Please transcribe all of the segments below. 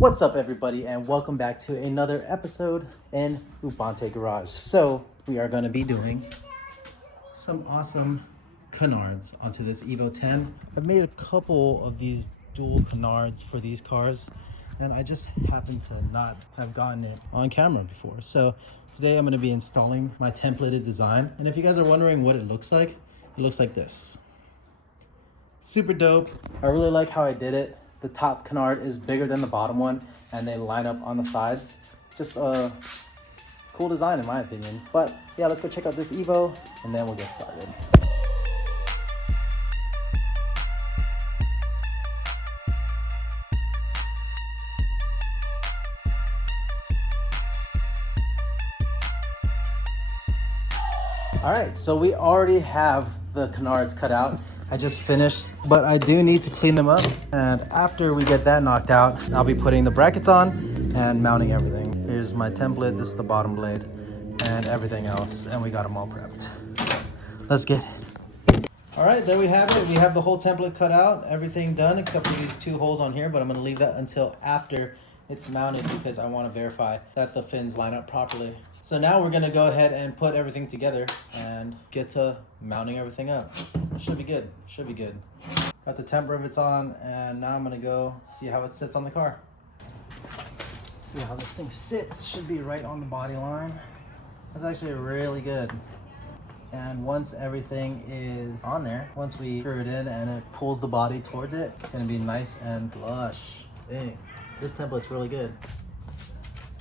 What's up, everybody, and welcome back to another episode in Ubey Garage. So we are going to be doing some awesome canards onto this Evo 10. I've made a couple of these dual canards for these cars, and I just happen to not have gotten it on camera before. So today I'm going to be installing my templated design, and if you guys are wondering what it looks like this. Super dope. I really like how I did it. The top canard is bigger than the bottom one, and they line up on the sides. Just a cool design in my opinion. But yeah, let's go check out this Evo, and then we'll get started. All right, so we already have the canards cut out. I just finished, but I do need to clean them up. And after we get that knocked out, I'll be putting the brackets on and mounting everything. Here's my template, this is the bottom blade, and everything else, and we got them all prepped. Let's get it. All right, there we have it. We have the whole template cut out, everything done except for these two holes on here, but I'm gonna leave that until after it's mounted because I wanna verify that the fins line up properly. So now we're gonna go ahead and put everything together and get to mounting everything up. Should be good, should be good. Got the temp rivets on, and now I'm gonna go see how it sits on the car. See how this thing sits. Should be right on the body line. That's actually really good. And once everything is on there, once we screw it in and it pulls the body towards it, it's gonna be nice and flush. Dang, this template's really good.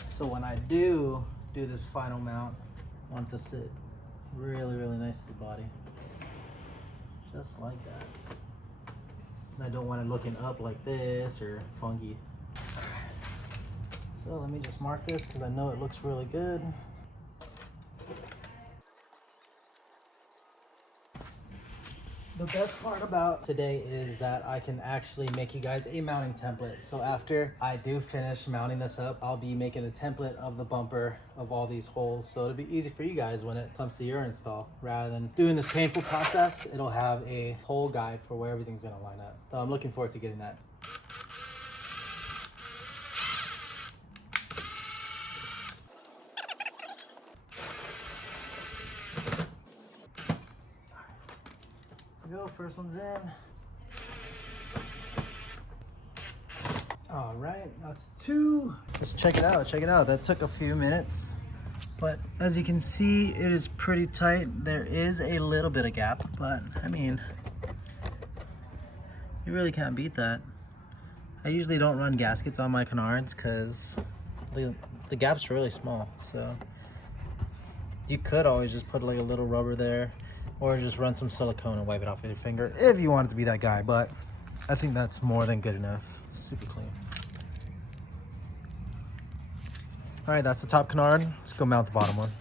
So when I do this final mount, I want it to sit really nice to the body, just like that. And I don't want it looking up like this or funky. So let me just mark this because I know it looks really good. The best part about today is that I can actually make you guys a mounting template. So after I do finish mounting this up, I'll be making a template of the bumper of all these holes. So it'll be easy for you guys when it comes to your install. Rather than doing this painful process, it'll have a whole guide for where everything's gonna line up. So I'm looking forward to getting that. Go, first one's in. All right, that's two. Let's check it out. That took a few minutes, but as you can see, it is pretty tight. There is a little bit of gap, but I mean, you really can't beat that. I usually don't run gaskets on my canards because the gap's really small, so you could always just put like a little rubber there, or just run some silicone and wipe it off with your finger if you wanted to be that guy, but I think that's more than good enough. Super clean. All right, that's the top canard. Let's go mount the bottom one.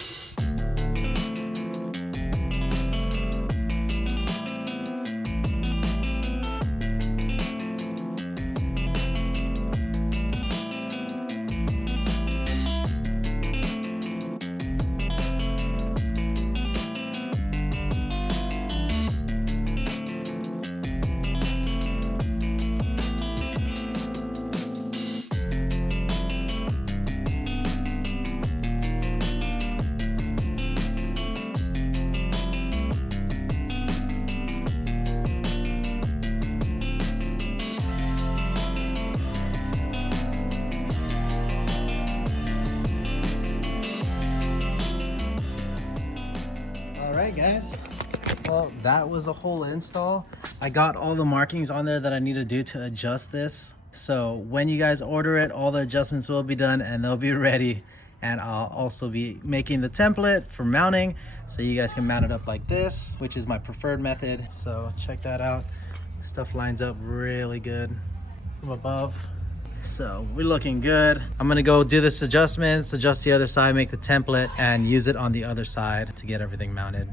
Alright guys, well that was a whole install. I got all the markings on there that I need to do to adjust this. So when you guys order it, all the adjustments will be done and they'll be ready. And I'll also be making the template for mounting so you guys can mount it up like this, which is my preferred method. So check that out. Stuff lines up really good from above. So we're looking good. I'm gonna go do this adjustments, adjust the other side, make the template, and use it on the other side to get everything mounted.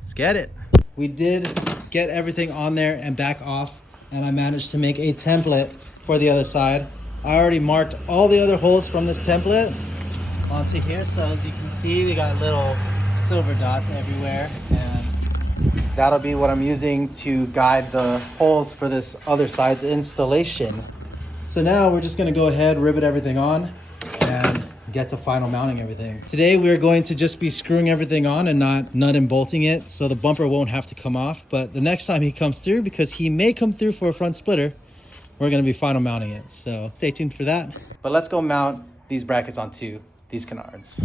Let's get it. We did get everything on there and back off, and I managed to make a template for the other side. I already marked all the other holes from this template onto here. So as you can see, they got little silver dots everywhere, and that'll be what I'm using to guide the holes for this other side's installation. So now we're just gonna go ahead, rivet everything on, and get to final mounting everything. Today we're going to just be screwing everything on and not nut and bolting it, so the bumper won't have to come off. But the next time he comes through, because he may come through for a front splitter, we're gonna be final mounting it. So stay tuned for that. But let's go mount these brackets onto these canards.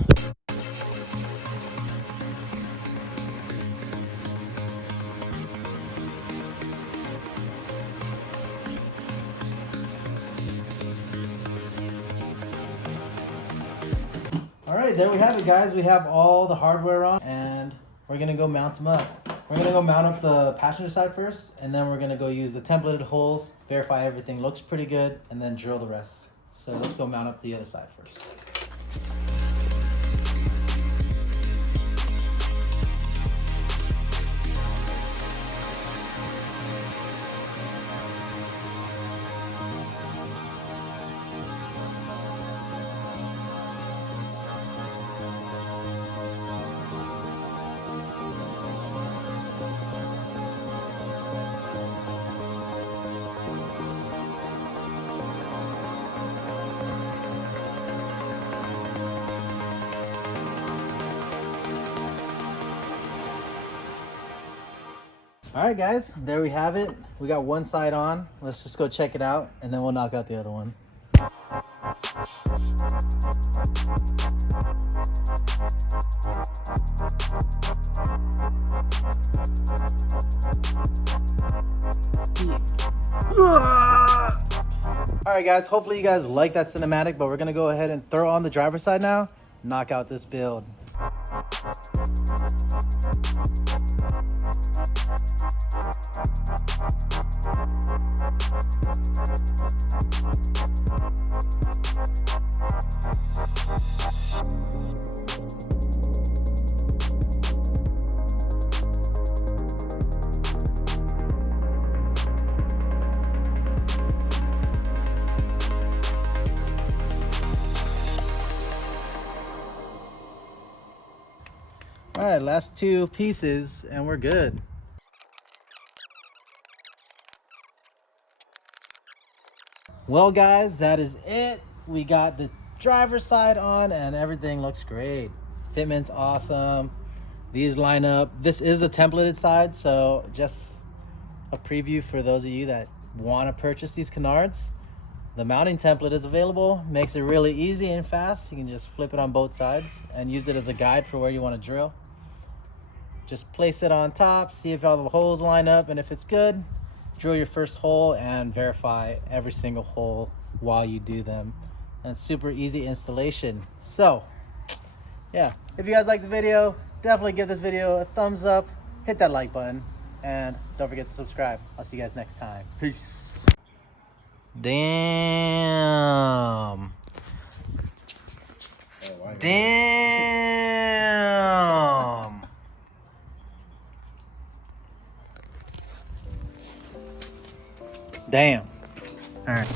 All right, there we have it, guys. We have all the hardware on, and we're gonna go mount them up. We're gonna go mount up the passenger side first, and then we're gonna go use the templated holes, verify everything looks pretty good, and then drill the rest. So let's go mount up the other side first. All right, guys, there we have it. We got one side on. Let's just go check it out, and then we'll knock out the other one. All right, guys, hopefully you guys like that cinematic, but we're gonna go ahead and throw on the driver's side now, knock out this build. All right, last two pieces and we're good. Well, guys, that is it. We got the driver's side on and everything looks great. Fitment's awesome. These line up. This is the templated side, so just a preview for those of you that want to purchase these canards. The mounting template is available. Makes it really easy and fast. You can just flip it on both sides and use it as a guide for where you want to drill. Just place it on top, see if all the holes line up, and if it's good, drill your first hole and verify every single hole while you do them. And it's super easy installation. So yeah, if you guys like the video, definitely give this video a thumbs up, hit that like button, and don't forget to subscribe. I'll see you guys next time. Peace. Damn. Damn. Damn. All right.